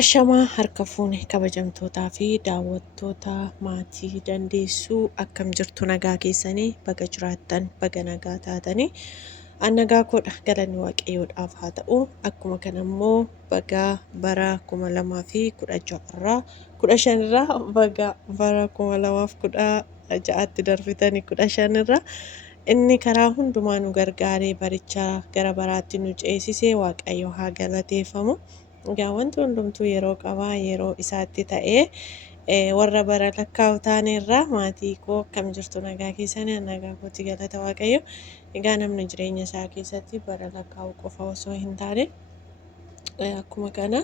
Ashamaa harka fuune kabajamtootaa fi daawwattoota maatii dandeessuu akkam jirtu nagaa keessanii baga jiraattan baga nagaa taatanii nagaa koodha galanni waaqayyoodhaaf haa ta'u akkuma kana immoo baga bara 2016 irraa baga bara 2016tti darbitanii 15 irraa inni karaa hundumaa nu gargaaree barichaa gara baraatti nu ceesisee waaqayyo haa galateeffamu. Egaa wanti hundumtuu yeroo qabaa yeroo isaatti ta'ee warra bara lakkaa'u taanerraa maatii koo akkam jirtu nagaa keessanii nagaa kooti galata waaqayyo. Egaa namni jireenya isaa keessatti bara lakkaa'u qofa osoo hin taane akkuma kana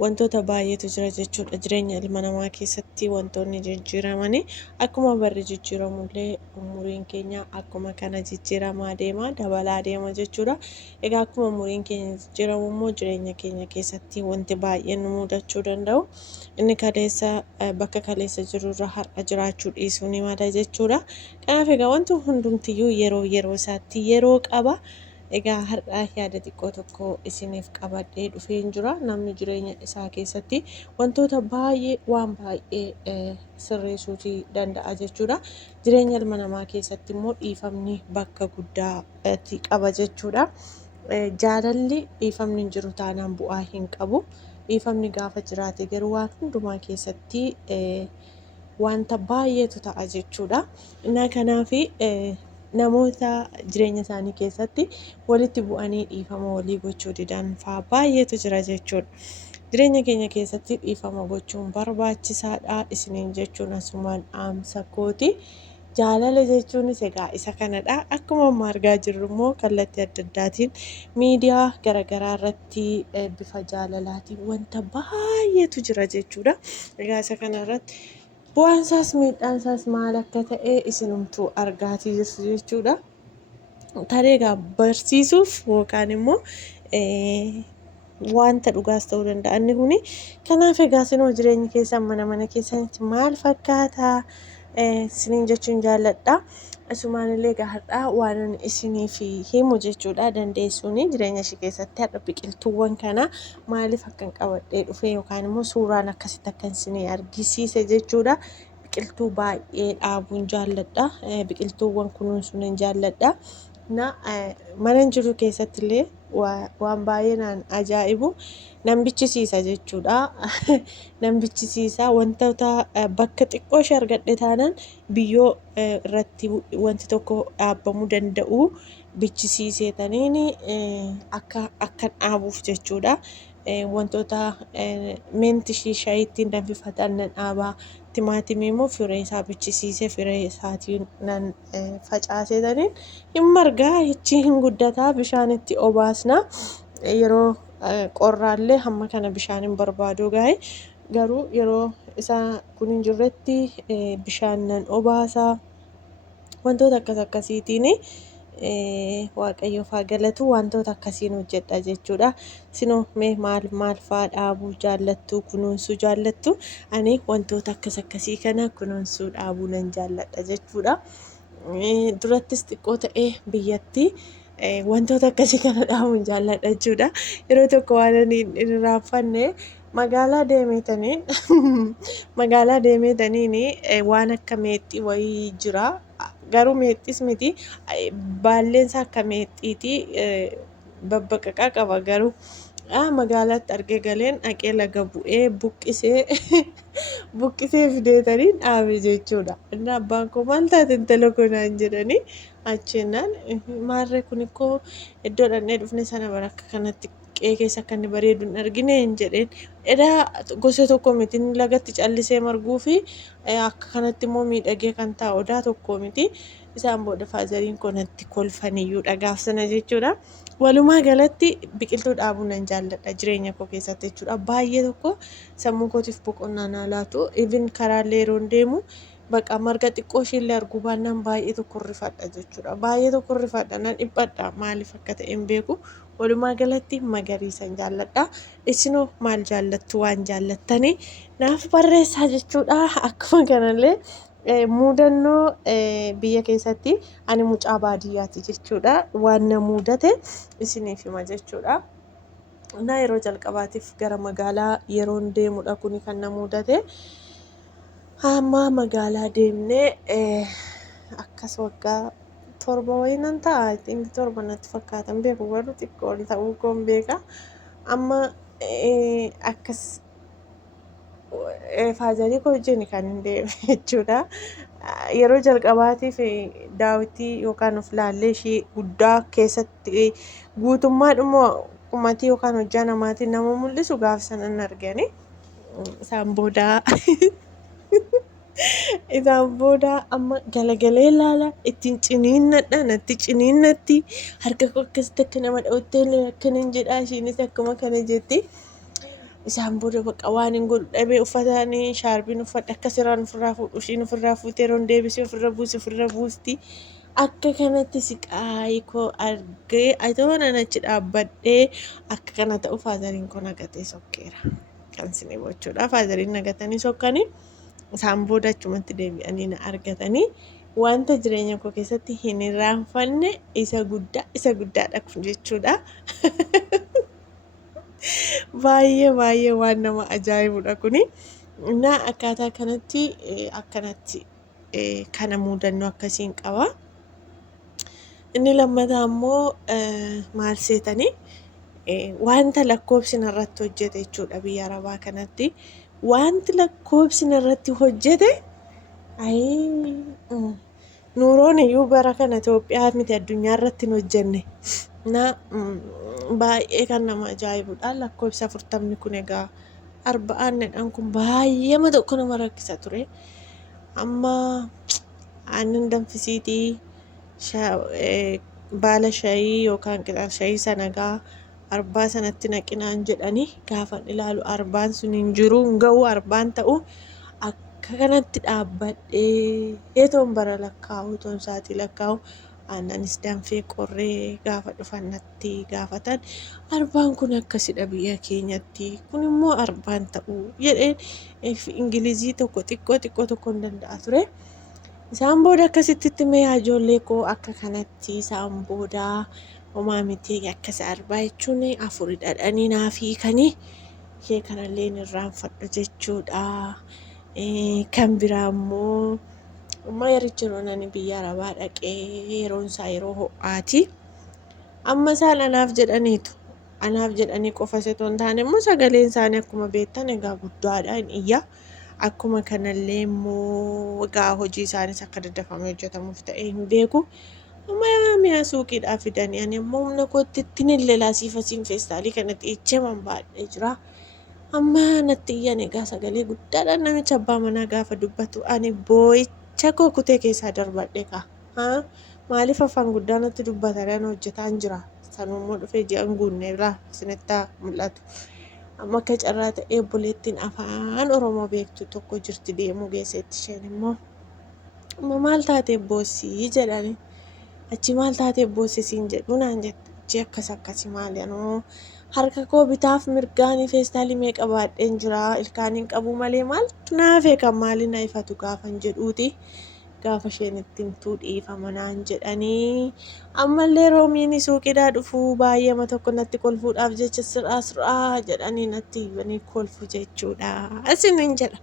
wantoota baay'eetu jira jechuudha. Jireenya ilma namaa keessatti wantoonni jijjiiramanii akkuma barri jijjiiramullee umuriin keenya akkuma kana jijjiiramaa deema dabalaa deema jechuudha. Egaa akkuma umuriin keenya jijjiiramu immoo jireenya keenya keessatti wanti baay'een nu mudachuu danda'u. Inni kaleessa bakka kaleessa jirurra har'a jiraachuu dhiisuu ni mala jechuudha. Kanaaf egaa wanti hundumtiyyuu yeroo isaatti yeroo qaba. Egaa har'a yaada xiqqoo tokko isiniif qabadhee dhufeen jira. Namni jireenya isaa keessatti wantoota waan baay'ee sirreessuu danda'a jechuudha. Jireenya ilma namaa keessatti immoo dhiifamni bakka guddaatti qaba jechuudha. Jaalalli dhiifamni hin jiru taanaan bu'aa hin qabu. Dhiifamni gaafa jiraate garuu waan hundumaa keessatti wanta baay'eetu ta'a jechuudha. Kanaaf namoota jireenya isaanii keessatti walitti bu'anii dhiifama walii gochuu didan fa'aa baay'eetu jira jechuudha. Jireenya keenya keessatti dhiifama gochuun barbaachisaadha isiniin jechuun asumaan dhaamsa kooti. Jaalala jechuunis egaa isa kanadha. Akkuma amma argaa jirru immoo kallattii adda addaatiin miidiyaa garaagaraa irratti bifa jaalalaatiin wanta baay'eetu jira jechuudha. Egaa isa kanarratti bu'aan isaas miidhaan isaas maal akka ta'e isinumtuu argaatii jirtu jechuudha. Tarii egaa barsiisuuf yookaan immoo wanta dhugaas ta'uu danda'a inni kuni. Kanaaf egaa isinoo jireenya keessan mana keessanitti maal fakkaata isiniin jechuun jaalladha. Asumaan illee egaa har'a waan isiniif himu jechuudha dandeessuuni jireenya ishee keessatti har'a biqiltuuwwan kana maaliif akkan qabadhee dhufe yookaan immoo suuraan akkasitti akkan isinii argisiise jechuudha. Biqiltuu baay'ee dhaabuun jaalladha. Biqiltuuwwan kunuunsuun jaalladha. Mana jiru keessatti illee waan baay'ee naan ajaa'ibu nan bichisiisa jechuudha. Nan bichisiisa wantoota bakka xiqqoo ishee argadhe taanaan biyyoo irratti wanti tokko dhaabamuu danda'u bichisiiseetaniin akka dhaabuuf jechuudha. Wantoota meenti shaayii ittiin danfifatan nan dhaabaa. Timaatimii immoo firee isaa bichisiisee firee isaatiin nan facaaseetaniin hin margaa ichi hin guddataa bishaan itti obaasna. Yeroo qorraallee hamma kana bishaan hin barbaadu garuu yeroo isaa kun hin jirretti bishaan nan obaasa. Wantoota akkasiitiin waaqayyoof haa galatu wantoota akkasiin hojjedha jechuudha. Isinoo mee maal fa'aa dhaabuu jaallattu kunuunsuu jaallattu? Ani wantoota akkasii kana kunuunsuu dhaabuu nan jaalladha jechuudha. Durattis xiqqoo ta'ee biyyatti wantoota akkasii kana dhaabuun jaalladha jechuudha. Yeroo tokko waan hin irraanfanne magaalaa deemeetaniin waan akka meexxii wayii jira. Garuu meexxiis miti baalleensa akka meexxiiti babbaqaqaa qaba garuu magaalaatti argee galeen dhaqee laga bu'ee buqqisee fideetaniin dhaabe jechuudha. Inni abbaan koo maal taate intala koo naan jedhanii achinnaan maarree kun ikkoo iddoo dhannee dhufne sana bara akka kanatti qe'ee keessa akka inni bareedu hin argine hin jedheen. Edaa gosa tokko miti inni lagatti callisee marguu fi akka kanatti immoo miidhagee kan taa'u odaa tokko miti. Isaan booda faazariin koo natti kolfaniyyuu dhagaaf sana jechuudha. Walumaa galatti biqiltuu dhaabuu nan jaalladha jireenya koo keessatti jechuudha. Baay'ee tokko sammuu kootiif boqonnaa naa laatu. Even karaallee yeroo deemu baqa marga xiqqoo isheellee arguu baannaan baay'ee tokko rifadha jechuudha. Baay'ee tokko rifadha nan dhiphadha maaliif akka ta'e hin beeku. Walumaa galatti magariisan jaalladha. Isinoo maal jaallattu waan jaallattanii naaf barreessaa jechuudha. Akkuma kanallee mudannoo biyya keessatti ani mucaa baadiyyaati jechuudha. Waan na mudate isiniif hima jechuudha. Na yeroo jalqabaatiif gara magaalaa yeroon deemudha kuni kan na mudate. Amma magaalaa deemnee akkas waggaa torba wayinan ta'a. I think torba natti fakkaata hin beeku garuu xiqqoo ol ta'uu koo hin beeka. Amma akkas faazarii koo wajjin kan hin deeme jechuudha. Yeroo jalqabaatiif daawwitii yookaan of laallee ishee guddaa keessatti guutummaadhuma qumatii yookaan hojjaa namaatiin nama mul'isu gaafa sanan argani. Isaan booda amma galagalee ilaala ittiin ciniinnadha natti ciniinnatti harka koo akkasitti akka nama dha'uttee akkanan jedhaa ishiinis akkuma kana jetti. Isaan booda baqa waan hin godhu dhabee uffatanii shaarbiin uffadhe akka siraan ofirraa fuudhu ishiin ofirraa fuutee yeroon deebisee ofirra buusti. Akka kanatti siqaayi koo argee atoona achi dhaabbadhee akka kana ta'u faazariin koo nagatee sokkeera. Kan isin hubachuudha faazariin nagatanii sokkanii isaan booda achumatti deebi'anii na argatanii wanta jireenya koo keessatti hin irraanfanne isa guddaadha kun jechuudha. Baay'ee waan nama ajaa'ibudha kuni. Na akkaataa kanatti akkanatti kana mudannoo akkasiin qaba. Inni lammataa immoo maal seetanii wanta lakkoofsi narratti hojjete jechuudha biyya Arabaa kanatti. Wanti lakkoofsi narratti hojjete nuuroon iyyuu bara kana Itoophiyaa miti addunyaa irratti hin hojjenne. Na baay'ee kan nama ajaa'ibudha. Lakkoofsa 40 kun egaa arba'aannedhaan kun baay'eema tokko nama rakkisa ture. Amma aannan danfisiitii baala shayii yookaan qixa shayii sana egaa arbaa sanatti naqinaan jedhanii gaafan ilaalu arbaan sun hin jiru hin ga'u arbaan ta'u akka kanatti dhaabbadhee eetoon bara lakkaa'u toon saatii lakkaa'u aannanis danfee qorree gaafa dhufan natti gaafatan arbaan kun akkasidha biyya keenyatti kun immoo arbaan ta'u jedheen ingilizii tokko xiqqoo tokko hin danda'a ture. Isaan booda akkasitti mee ijoollee koo akka kanatti isaan booda homaa miti akkas arbaa jechuun afurii dhadhanii naaf hiikanii ishee kanallee irraanfadhu jechuudha. Kan biraa immoo amma yericha roonani biyya Arabaa dhaqee yeroon isaa yeroo ho'aati. Amma isaan anaaf jedhanii qofa osoo hin taane immoo sagaleen isaanii akkuma beektan egaa guddaadha hin iyya. Akkuma kanallee immoo egaa hojii isaaniis akka daddafamee hojjetamuuf ta'e hin beeku. Amma mi'a suuqiidhaa fidanii ani immoo humna kootti ittiin illee laasiifasiin feestaalii kanatti icheeman baadhee jira. Amma natti iyyan egaa sagalee guddaadhaan namicha abbaa manaa gaafa dubbatu ani boo'icha koo kutee keessaa darbadhe kaa. Maaliif afaan guddaa natti dubbatanii hojjetaan jira. Sanummoo dhufee ji'an guunnee biraa isinitti mul'atu. Amma akka carraa ta'ee obboleettiin afaan Oromoo beektu tokko jirti deemuu geesseetti isheen immoo. Amma maal taatee boossii jedhani. Achi maal taatee boossii siin jedhu naan jette. Achi akkasii maali anoo harka koo bitaaf mirgaanii feestaalii meeqa baadheen jira ilkaaniin qabu malee maaltu naafee kan maali na ifatu gaafan jedhuuti. Gaafa isheen ittiin dhiifama naan jedhanii ammallee roomiin suuqiidhaa dhufuu baay'eema tokko natti kolfuudhaaf jecha sirraa jedhanii natti hiibanii kolfu jechuudha. Isiniin jedha.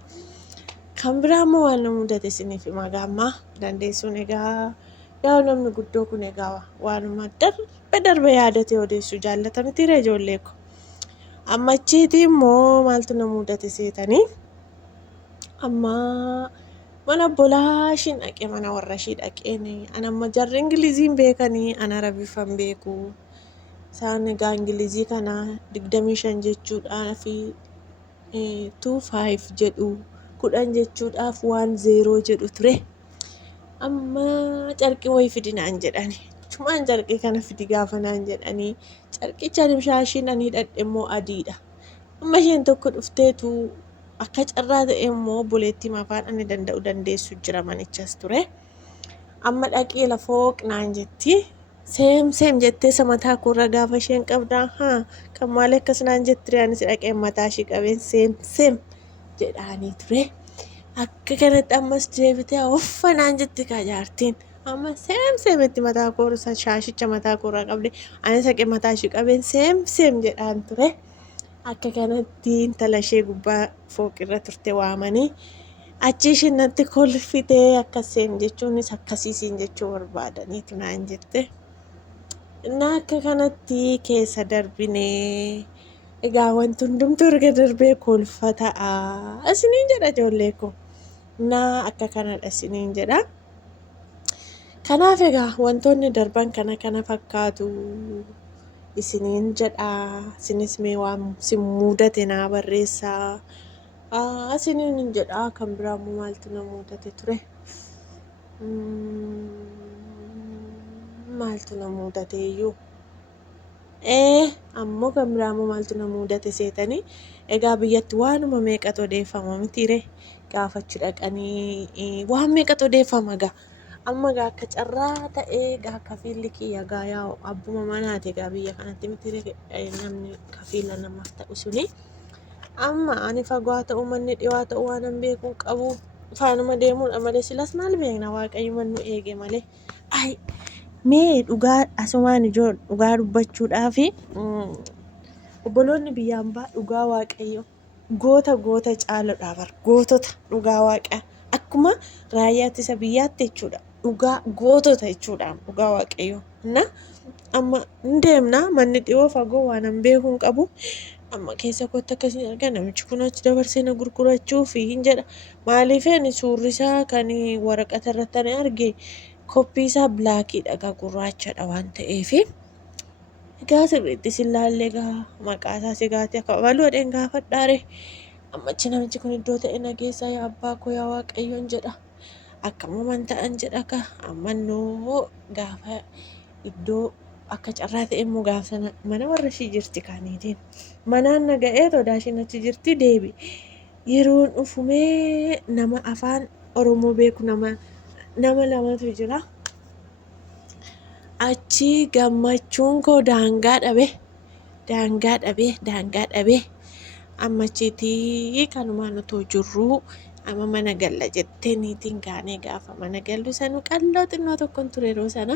Kan biraa immoo waan na mudate isiniif hima gaammaa dandeessuun egaa yaa namni guddoo kun egaa waanuma darbe yaadatee odeessuu jaallatamitiire ijoollee ko. Amma achiitii immoo maaltu na mudate seetanii amma mana obbolaa ishiin dhaqee mana warra ishii dhaqeen ana amma jarri ingiliziin beekanii ana arabiffan beeku. Isaan egaa ingilizii kana 25 jechuudhaa fi 25 jedhu 10 jechuudhaaf 10 jedhu ture. Amma carqii wayii fidi naan jedhani. Cumaan carqii kana fidi gaafa naan jedhanii carqicha shaashiin ani hidhadhe immoo adiidha. Amma isheen tokko dhufteetu akka carraa ta'e immoo obboleettii afaan ani danda'u dandeessu jira manichas ture. Amma dhaqee lafoo qinaan jetti. Seem jettee samataa kurra gaafa isheen qabdaa kan maali akkas naan jettire anis dhaqee mataa ishii qabeen seem jedhaanii ture. Akka kanatti ammas deebitee uffa naan jetti kaa jaartiin. amma seemseemitti mataa koorsa shaashicha mataa koorraa qabde ani saqee mataa ishee qabeen seem jedhaan ture. Akka kanatti intala ishee gubbaa fooqirra turte waamanii achi ishiin natti kolfitee akkas seem jechuunis akkasiisiin jechuu barbaadaniitu naan jette. Innaa akka kanatti keessa darbinee egaa wanti hundumtuu erga darbee kolfa ta'a isiniin jedha ijoollee koo. Innaa akka kanadha isiniin jedha. Kanaaf egaa wantoonni darban kana fakkaatu isiniin jedha. Isinis mee waan sin mudate naa barreessaa. Isiniin jedha kan biraa immoo maaltu na mudate ture? Maaltu na mudate iyyuu? Ammoo kan biraa immoo maaltu na mudate seetanii? Egaa biyyatti waanuma meeqatu odeeffama mitiire? Gaafachuu dhaqanii waan meeqatu odeeffama gaa? Amma gaa akka carraa ta'ee gaa kafiilli kiyya gaa yaa'u abbuma manaati gaa biyya kanatti mitiire namni kafiila namaaf ta'u suni. Amma ani fagoo haa ta'u manni dhiyoo haa ta'u waan hin beekuu qabu faanuma deemuudha malee silas maal beekna waaqayyoon nu eege malee. Mee dhugaa asumaan ijoo dhugaa dubbachuudhaaf obboloonni biyya hambaa dhugaa waaqayyo goota caaludha bar gootota dhugaa waaqa akkuma raayyaa ittisa biyyaatti jechuudha. Dhugaa gootota jechuudha dhugaa waaqayyo. Amma hin deemna manni dhiyoo fagoo waan hin beekuu hin qabu. Amma keessa kootti akkasiin argaa namichi kun achi dabarsee na gurgurachuuf hin jedha. Maaliif ani suurri isaa kan waraqata irratti ani arge koppii isaa bilaakiidha gaa gurraachadha waan ta'eef. Egaa sirriitti si ilaallee gaa maqaa isaa si gaatee akka baluudhaan gaafadhaare. Ammachi namichi kun iddoo ta'e nageessaa yaa abbaa koo yaa waaqayyoon jedha. Akkamiin ta'an jedha ka ammannoo gaafa iddoo akka carraa ta'e immoo gaafa sana mana warra ishii jirti kaaniitiin. Manaan na ga'ee todaa ishiin achi jirti deebi. Yeroon dhufumee nama afaan Oromoo beeku nama lamatu jira. Achi gammachuun koo daangaa dhabe. Ammachiitii kanumaan otoo jirru amma mana galla jettee niitiin kaanee gaafa mana gallu sanu qalloo xinnoo tokkoon ture yeroo sana.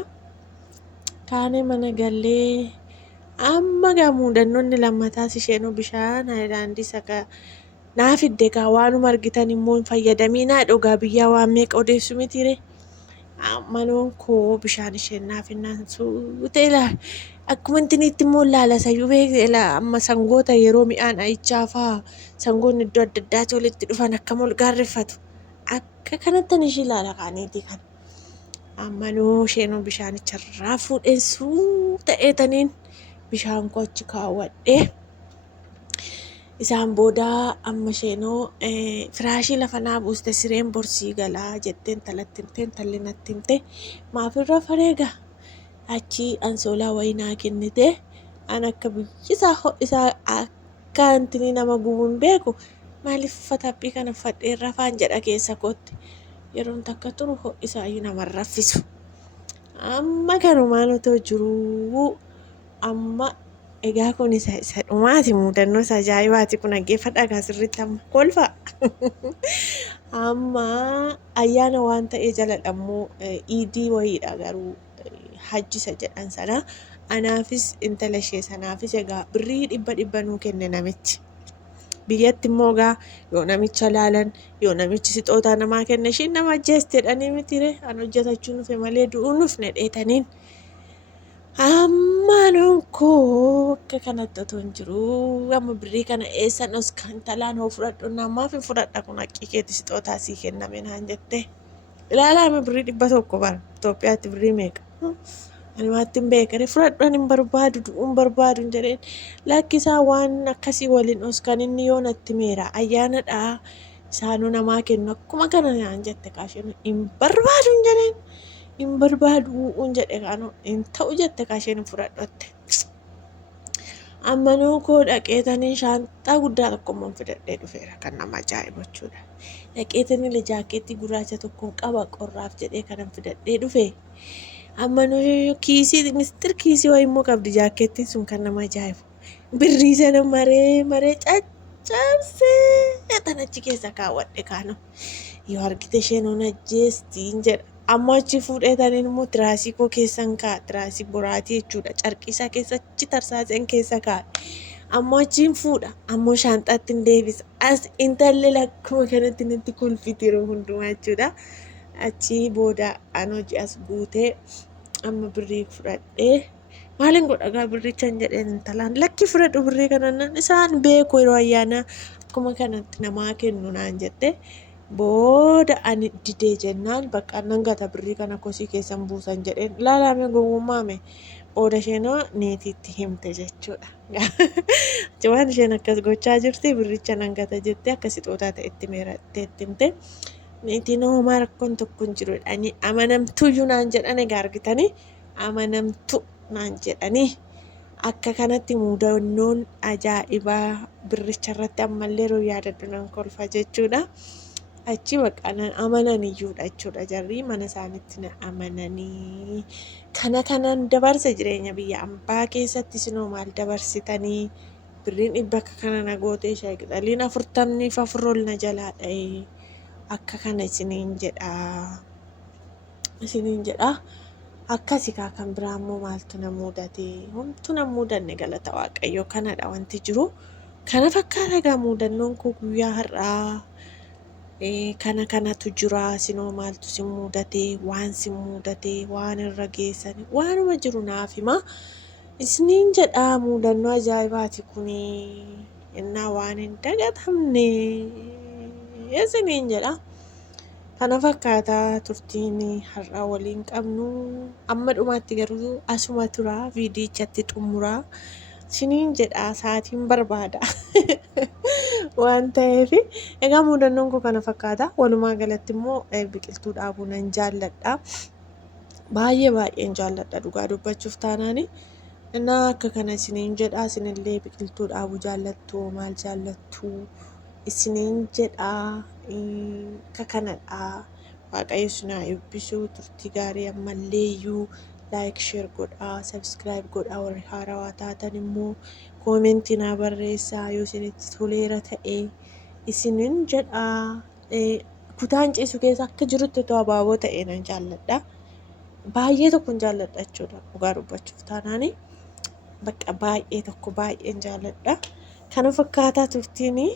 Kaanee mana gallee amma gaa muudannoonni lammataas isheenoo bishaan haayilaandii saka naa fidde gaa waanuma argitan immoo hin fayyadaminaa dhugaa biyyaa waan meeqa odeessu mitiire. Manoon koo bishaan isheen naaf hinnaan suutee ilaala. Akkuma intiniitti immoo laala sayyuu beekte amma sangoota yeroo mi'aan ayichaa fa'aa sangoonni iddoo adda addaatti walitti dhufan akkam ol gaarreffatu. Akka kanattan ishii ilaala kaaniitii kan. Ammanoo isheenoo bishaanicharraa fuudheen ta'eetaniin bishaan koo achi kaawwadhee. Isaan booda amma isheenoo firaashii lafa naa buuste sireen borsii galaa jetteen talatti himteen talli natti himte maafirra fareega achi ansoolaa wayii naa kennite an akka biyyisaa ho'isaa akka antinii nama gubuun beeku maaliif uffataphii kana uffadhee rafaan jedha keessa kootti yeroon takka turu ho'isaa nama raffisu. Amma kanumaan otoo jiruu amma egaa kun isa dhumaati mudannoo isa ajaa'ibaati kun dhaggeeffadhaa gaa sirriitti amma kolfa. Amma ayyaana waan ta'ee jala dhammoo iidii wayiidha garuu hajjisa jedhan sana anaafis intala ishee sanaafis egaa birrii 100 nuu kenne namichi. Biyyatti immoo gaa yoo namicha laalan yoo namichi sixootaa namaa kenne ishiin nama ajjeestedhanii mitiire an hojjetachuu nufe malee du'uu nufne dheetaniin. Ammaanoon koo akka kanatti otoo hin jiruu amma birrii kana eessan os kan talaan hoo fudhadhu namaaf hin fudhadha kun haqqii keetti sixootaa sii kenname naan jette. Ilaalaa amma birrii 100 bara Itoophiyaatti birrii meeqa? Ani waatti hin beekne fudhadhu ani hin barbaadu du'uu hin barbaadu jedheen lakkisaa waan akkasii waliin os kan inni yoo natti meera ayyaanadhaa isaanuu namaa kennu akkuma kana naan jette kaasheen hin barbaadu jedheen. Hin barbaadu jedhe kaanoo hin ta'u jette kaasheen fudhadhotte. Ammanoo koo dhaqeetanii shaanxaa guddaa tokkommoon fidadhee dhufeera kan nama ajaa'ibu jechuudha. Dhaqeetanii jaakeettii gurraacha tokkoon qaba qorraaf jedhee kanan fidadhee dhufe. Ammanoo kiisii mistir kiisii wayii immoo qabdi jaakeettiin sun kan nama ajaa'ibu. Birrii sana maree caccabsee tan achi keessa kaawwadhe kaanoo. Yoo argite isheen on ajjeestiin jedha. Ammoo achi fuudheetaniin immoo tiraasii koo keessan kaa'a. Tiraasii boraatii jechuudha. Carqii isaa keessa achi tarsaaseen keessa kaa'a. Ammoo achiin fuudha. Ammoo shaanxaatti hin deebisa. As intalli lakkuma kanatti natti kolfiti yeroo hundumaa jechuudha. Achii booda an hojii as guutee amma birrii fudhadhee maaliin godha birrichaan jedheen intalaan lakki fudhadhu birrii kana isaan beeku yeroo ayyaana akkuma kanatti namaa kennu naan jette. Booda ani didee jennaan bakka nan gata birrii kana kosii keessan buusan jedheen ilaalame gowwummaame booda isheenoo niitiitti himte jechuudha. Waan isheen akkas gochaa jirti birricha nan gata jettee akka sixootaa ta'etti meerattee itti himte. Niitiin homaa rakkoon tokko hin jiru jedhanii amanamtuyyuu naan jedhan egaa argitanii amanamtu naan jedhanii akka kanatti muudannoon ajaa'ibaa birricha irratti ammallee yeroo yaadadhu nan kolfa jechuudha. Achi bakka amananiyyuudha jechuudha jarri mana isaaniitti na amananii kanan dabarsa jireenya biyya ambaa keessatti isinoo maal dabarsitanii birriin dhibba akka kana na gootee shaayii qixaliin 44 ol na jalaa dha'ee akka kana isiniin jedha akkasi kan biraa immoo maaltu na mudate homtuu na mudanne galata waaqayyoo kanadha wanti jiru kana fakkaata egaa muudannoon koo guyyaa har'aa. Kanatu jira isinoo maaltu si mudate waan si mudate waan irra geessani waanuma jiru naaf hima isiniin jedha muudannoo ajaa'ibaati kuni innaa waan hin dagatamne isiniin jedha kana fakkaata turtiin har'aa waliin qabnu amma dhumaatti garuu asuma tura viidiyichatti xumuraa isiniin jedha sa'aatiin barbaada. Waan ta'eef egaa muudannoon koo kana fakkaata walumaa galatti immoo biqiltuu dhaabuu nan jaalladha baay'een jaalladha dhugaa dubbachuuf taanaani innaa akka kana isiniin jedha isinillee biqiltuu dhaabuu jaallattu maal jaallattu isiniin jedha akka kanadha waaqayyo isin haa eebbisu turtii gaarii ammalleeyyuu like share godhaa subscribe godhaa warri haarawaa taatan immoo koomentii naa barreessaa yoo isinitti toleera ta'e isiniin jedha kutaan ciisu keessa akka jirutti ta'u abaaboo ta'e nan jaalladha baay'ee tokko jaalladha jechuudha dhugaa dubbachuuf taanaani bakka baay'een jaalladha kana fakkaataa turtiini